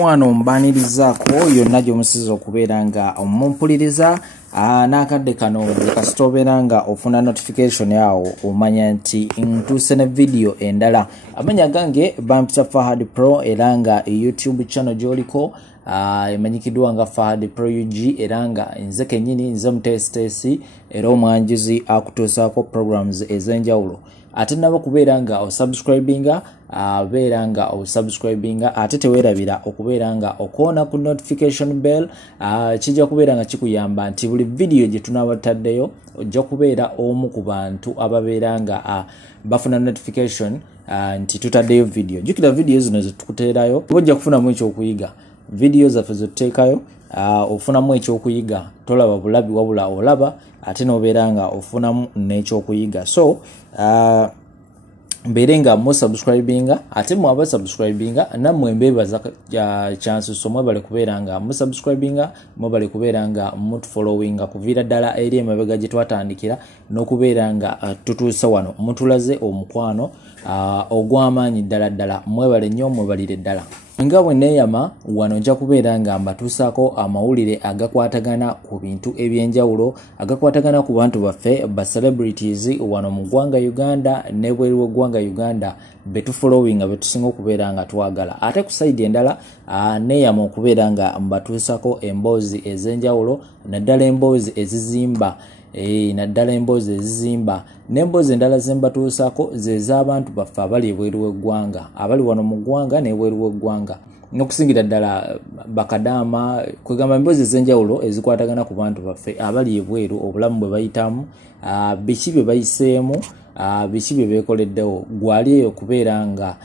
mukwano mbanirizaako yonna gy'omusiza okubeera nga omumpuliriza n'akadde kano kasita obeera nga ofuna notification yawo omanya nti ntuuse ne video endala. Amanya gange bampita Fahad Pro era nga YouTube channel gy'oliko emanyikiddwa nga Fahad Pro UG era nga nze kennyini nze mutesitesi era omwanjuzi akutuusaako programs ez'enjawulo. Ate nabo kubeera nga osubscribinga beera nga osubscribinga ate teweerabira okubeera nga okoona ku notification bell kijja kubeera nga kikuyamba nti buli video gye tunaabataddeyo ojja kubeera omu ku bantu ababeera nga bafuna notification nti tutaddeyo video. Jjukira video zino zetukuteerayo ojja kufunamu ekyokuyiga. Video zaffe zetuteekayo ofunamu ekyokuyiga, tolaba bulabi wabula olaba ate n'obeera nga ofunamu n'ekyokuyiga. So mbeere nga musubscribinga ate mwaba subscribinga nammwe mbeebaza chance so mwebale kubeera nga musubscribinga mwebale kubeera nga mutufollowinga kuviira ddala eri emabega gye twatandikira n'okubeera nga tutuuse wano mutulaze omukwano ogw'amaanyi ddala mwebale nnyo mwebalire ddala. Nga bwe neeyama wano nja kubeera nga mbatuusaako amawulire agakwatagana ku bintu eby'enjawulo agakwatagana ku bantu baffe ba celebrities wano mu ggwanga Uganda n'ebweru w'eggwanga Uganda betufollowinga betusinga okubeera nga twagala. Ate ku side endala neeyama okubeera nga mbatuusaako emboozi ez'enjawulo naddala emboozi ezizimba naddala emboozi ezizimba n'emboozi endala zembatuusaako ze z'abantu baffe abali ebweru w'eggwanga abali wano mu ggwanga n'ebweru w'eggwanga n'okusingira ddala bakadama kwegamba emboozi ez'enjawulo ezikwatagana ku bantu baffe abali ebweru obulamu bwe bayitamu biki bye bayiseemu biki bye beekoleddewo gwali eyo kubeera nga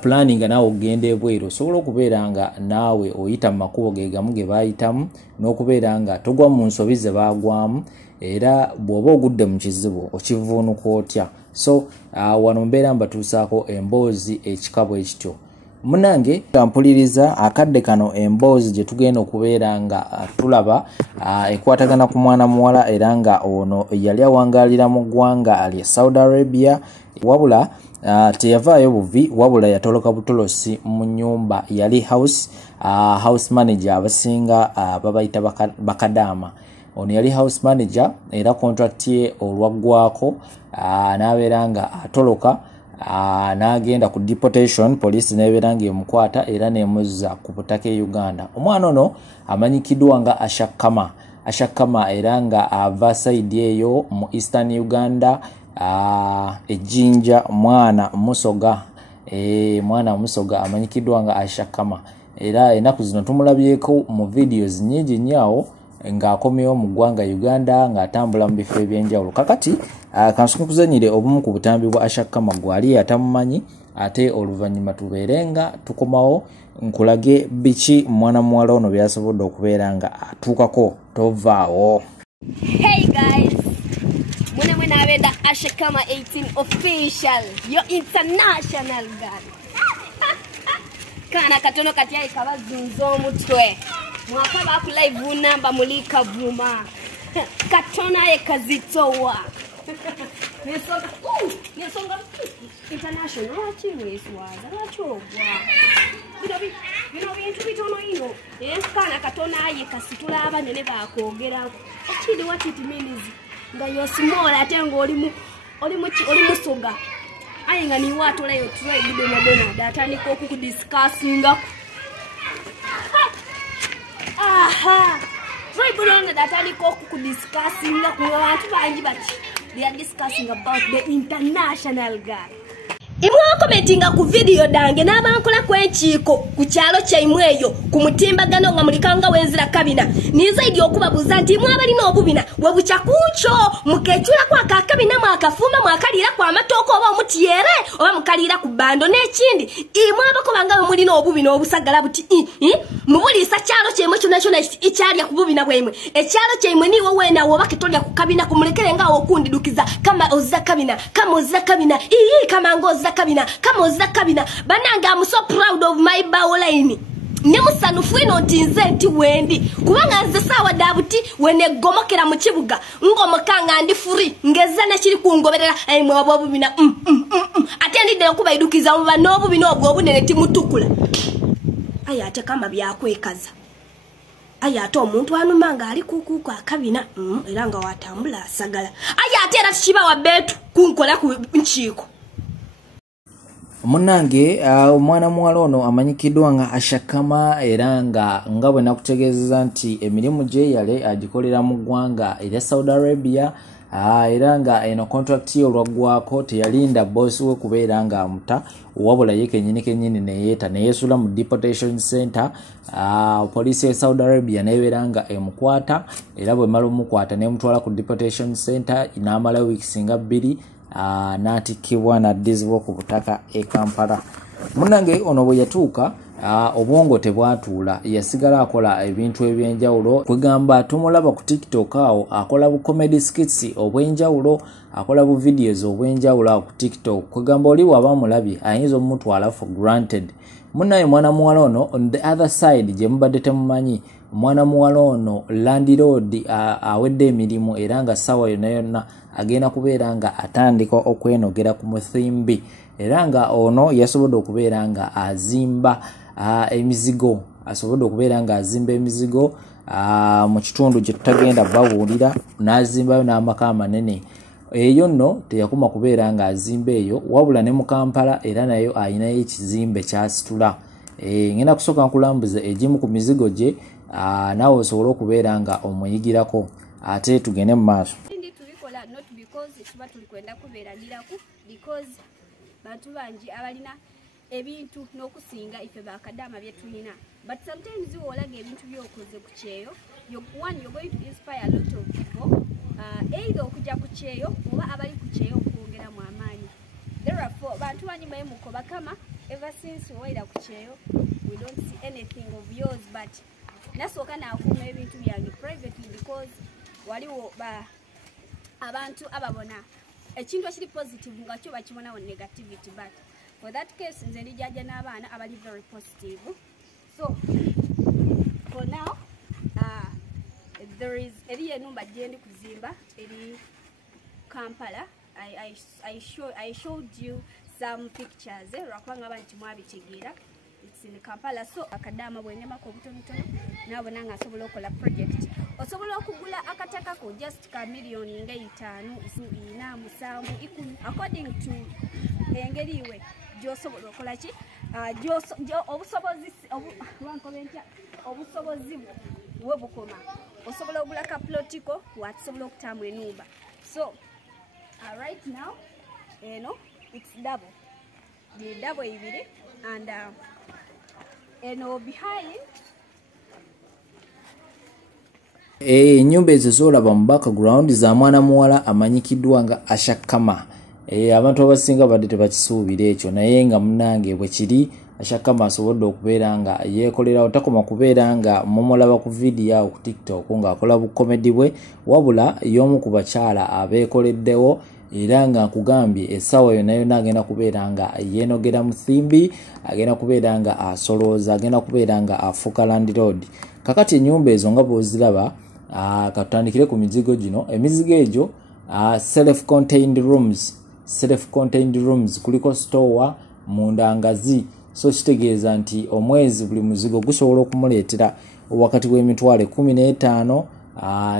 planning naawe ogenda ebweru osobola okubeera nga naawe oyita mu makubo ge gamu ge baayitamu n'okubeera nga togwa mu nsobi ze baagwamu era bw'oba ogudde mu kizibu okivuunuka otya. So wano mbeera mbatuusaako emboozi ekikabo ekityo. Munange mpuliriza akadde kano emboozi gye tugenda okubeera nga tulaba ekwatagana ku mwana muwala era nga ono yali awangaalira mu ggwanga ali Saudi Arabia wabula teyavaayo buvi wabula yatoloka butolosi mu nnyumba yali house manager abasinga babayita bakadama. Ono yali house manager era contract ye olwaggwako n'abeera nga atoloka n'agenda ku deportation police n'ebeera nga emukwata era n'emuzza ku butaka e Uganda. Omwana ono amanyikiddwa nga Ashakama era nga ava side eyo mu Eastern Uganda ejjinja mwana musoga amanyikiddwa nga Ashakama era ennaku zino tumulabyeko mu videos nnyingi nnyo ng'akomyewo mu ggwanga Uganda ng'atambula mu bifo eby'enjawulo. Kakati kansoke kuzanyire obumu ku butambi bwa Ashakama gwali atamumanyi ate oluvannyuma tubeere nga tukomawo nkulage biki mwana muwala ono byasobodde okubeera nga atuukako tovaawo. Hey guys, mwene abeda Ashakama 18 official yo international girl. Kana katono kati kabazunzo omutwe mwaka baku live namba mulika vuma katona ye kazitowa nesonga international wachimwesi waza wachogwa bino bintu bitono ino kana katona ye kasitula abanene bakogera akidi what it means nga yo small atengo oli musoga ayinga ni watu leyo try bido madona datani ko ku discussinga try bido datani ko ku discussinga ku watu bangi bati they are discussing about the international guy. Imwa commentinga ku video dange n'abankola kwenkiiko ku kyalo kyaimweyo ku mutimbagano nga mulikanga wenzira kabina nizaidi okubabuza nti mwabalina obubina we buchakuncho mukechula kwa kakabina mwakafuma mwakalira kwa matoko oba omutiyere oba mukalira ku bando n'ekindi imwa abakobanga mulina obubina obusagala buti mubulisa kyalo kyemwe kyona ikyalya ku bubina bwemwe ekyalo kyaimwe niwe wena woba kitolya ku kabina kumulekere nga okundidukiza kama ozza kabina kama ngoza kabina kama ozza kabina bananga I'm so proud of my bawline nemusanufu ino ntinze nti wendi kubanga nze sawa dabuti wene gomokera mu kibuga ngomokanga ndi free ngeza na kiri kungoberera aimwe wabo bina atendide kuba idukiza mu bano bino obwo obunene timutukula aya ate kama byakwekaza aya ate omuntu anuma nga ali kukuko akabina era nga watambula asagala aya ate era tukiba wa betu kunkola ku nkiiko Munange omwana muwala ono amanyikiddwa nga Ashakama era nga bwe nakutegeezeza nti emirimu gye yale agikolera mu ggwanga erya Saudi Arabia era nga eno contract ye olwaggwako teyalinda boss we kubeera nga amuta wabula ye kennyini neyeeta neyeesula mu deportation center poliisi ya Saudi Arabia nebeera nga emukwata era bwe mala omukwata nemutwala ku deportation center n'amala weeks nga 2 n'atikkibwa n'addizibwa ku butaka e Kampala. Munnange ono bwe yatuuka obwongo tebwatuula yasigala akola ebintu ebyenjawulo kwegamba tumulaba ku TikTok awo akola bu comedy skits obwenjawulo akola bu videos obwenjawulo awo ku TikTok kwegamba oli waba mulabye ayinza omutwala for granted. Munnaye mwana muwala ono on the other side gye mubadde temumanyi mwana muwala ono landlord awedde emirimu era nga ssaawa yonna agenda kubeera nga atandika okwenogera ku muthimbi era nga ono yasobodde okubeera nga azimba emizigo asobodde okubeera nga azimba emizigo mu kitundu gye tutagenda bawulira n'azimbayo n'amaka amanene eyo nno teyakuma kubeera nga azimba eyo wabula ne mu Kampala era nayo ayinayo ekizimbe kyasitula ngenda kusooka nkulambuza egimu ku mizigo gye naawe osobola okubeera nga omuyigirako ate tugende mu maaso not because tuba tulikwenda kubeeragiraku because bantu bangi abalina ebintu n'okusinga ife bakadama bye tulina but sometimes olaga ebintu byokoze ku kyeyo you're going to inspire a lot of people either okujja ku kyeyo oba abali ku kyeyo okwongera mu amaanyi therefore bantu bangi baye mukoba kama ever since waira ku kyeyo we don't see anything of yours but nasooka nakuuma ebintu byange privately because waliwo abantu ababona ekintu ekiri positive nga kyo bakibonawo negativity but for that case nze ndijaja n'abaana abali very positive so for now there is eri enumba gyendi kuzimba eri Kampala. I showed you some pictures lwakubanga abantu mwabitegeera it's in Kampala so Kadama bwenemako obutonotono nabona nga asobola okola project osobola okugula akataka ko just ka millioni nga 5 4 7 10 according to engeri iwe gyosobola okola ki obusobozi bwe bukoma osobola okugula ka plotiko watusobola okutamu enumba so right now it's double the double ibiri and behind ennyumba ezo zolaba mu background za mwana muwala amanyikiddwa nga Ashakama abantu abasinga badde tebakisuubira ekyo naye nga munnange bwe kiri Ashakama asobodde okubeera nga yeekolera otakoma kubeera nga mumulaba ku video awo ku TikTok ng'akola bu comedy bwe wabula y'omu ku bakyala abeekoleddewo era nga nkugambye essaawa yonna agenda kubeera nga yeenogera mu thimbi agenda kubeera nga asolooza agenda kubeera nga afuuka landlord kakati ennyumba ezo nga bw'oziraba katutandikire ku mizigo gino emizigo egyo self-contained rooms kuliko store munda ngazi so kitegeeza nti omwezi buli muzigo gusobola okumuleetera wakati w'emitwalo 15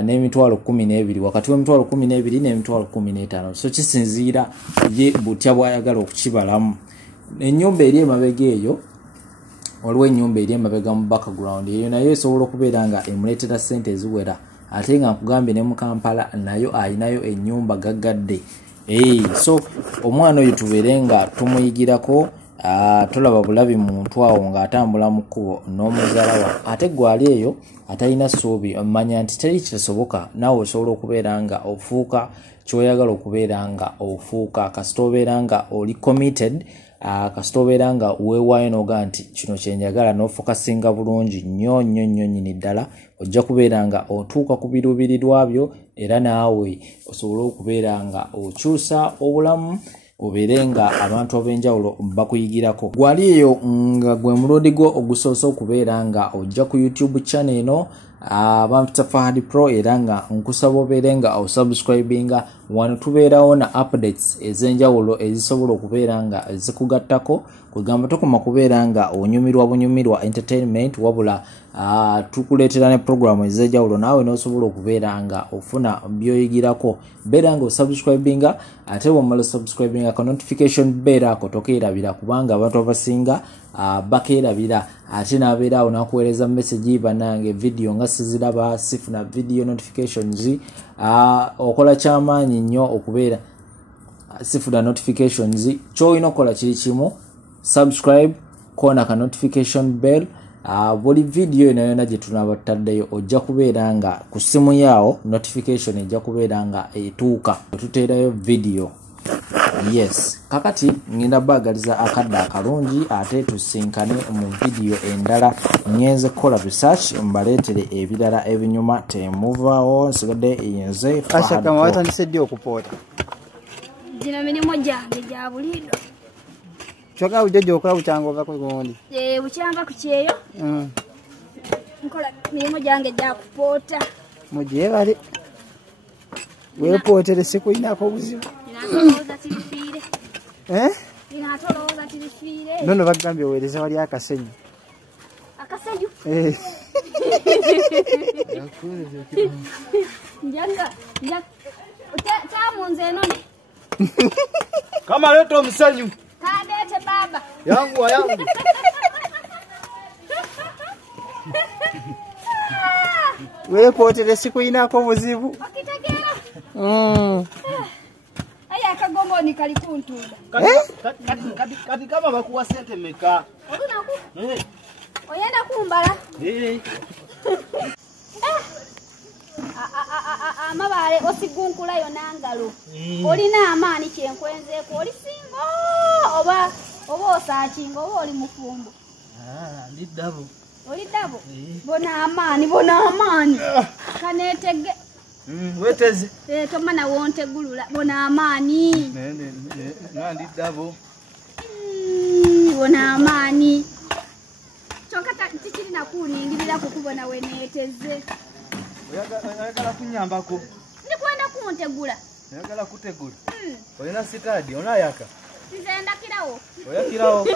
n'emitwalo 12 wakati w'emitwalo 12 n'emitwalo 15 so kisinziira ye butya bwayagala okukibalamu ennyumba eri emabega eyo waliwo ennyumba eri emabega mu background eyo nayo esobola okubeera nga emuleetera ssente eziwera ate nga nkugambye ne mu Kampala nayo ayinayo ennyumba gaggadde so omwana oyo tubeere nga tumuyigirako tulaba bulabi muntu awo ng'atambula mu kkubo n'omuzaala wa ate gwali eyo atalina ssuubi omanya nti teri kitasoboka naawe osobola okubeera nga ofuuka kyoyagala okubeera nga ofuuka kasita obeera nga oli committed kasita obeera nga weewaayo n'oga nti kino kyenjagala n'ofokasinga bulungi nnyo nnyini ddala ojja kubeera nga otuuka ku biruubirirwa byo era naawe osobola okubeera nga okyusa obulamu obeere nga abantu ab'enjawulo bakuyigirako gwali eyo nga gwe mulundi gwo ogusoose okubeera nga ojja ku YouTube channel eno abantu Fahad Pro era nga nkusaba obeere nga osubscribinga wano tubeerawo na updates ez'enjawulo ezisobola okubeera nga zikugattako kwegamba tokoma kubeera nga onyumirwa bunyumirwa entertainment wabula tukuleetera ne programu ez'enjawulo naawe n'osobola okubeera nga ofuna byoyigirako. Beera nga osubscribinga ate bw'omala subscribinga ka notification bell ako tokeerabira kubanga abantu abasinga bakeerabira ate n'abeera awo n'akuweereza message bannange video nga siziraba sifuna video notifications okola kyamaanyi nnyo okubeera sifuna notifications. Ky'olina okukola kiri kimu subscribe kona ka notification bell. Buli video yona gye tunaba tutaddeyo ojja kubeera nga ku simu yaawo notification ejja kubeera nga etuuka tuteerayo video. Yes, kakati ngenda bagaliza akadde akalungi ate tusinkane mu video endala. Ngenze kukola research mbaleetere ebirala ebinyuma temuvaawo nsigadde yenze Ashaka mwatandise ddi okupoota gino mirimu gyange gya buliido. Choka ujeje okola bukyanga ova ku gundi bukyanga ku kyeyo nkola mirimu gyange gya kupoota. Mugiye bali weepootere sikulinako obuzibu Ninatolooza tirifiire. Ninatolooza tirifiire. Nono bagambye oweereza wali akasenyu. Akasenyu? Njaga kyamunze none. Kama leto omusenyu. Kadeete baba. Yangu. Weepootere sikulinako obuzibu. Okitegeera? Aya akagongo ni kali kuntuba. Kati kama bakuwa sente meka. Odunaku? Oyenda kumbala? Amabale osigunkulayo nangalo. Olina amaani kyenkwenzeeko oli singo oba osaakinga oba oli mufumbo. Ndi dabo. Oli dabo? Bona amaani. Kaneetege. Weteze. Tomana wontegulula. Bona amaani. Ndi dabo. Bona amaani. Kyokka tikirina kunningirira kukubona we neeteze. Oyagala kunyambako. Ndikwenda kuntegula. Oyagala kutegula. Olina sitadi onayaka. Nze ndakirawo. Oyakirawo.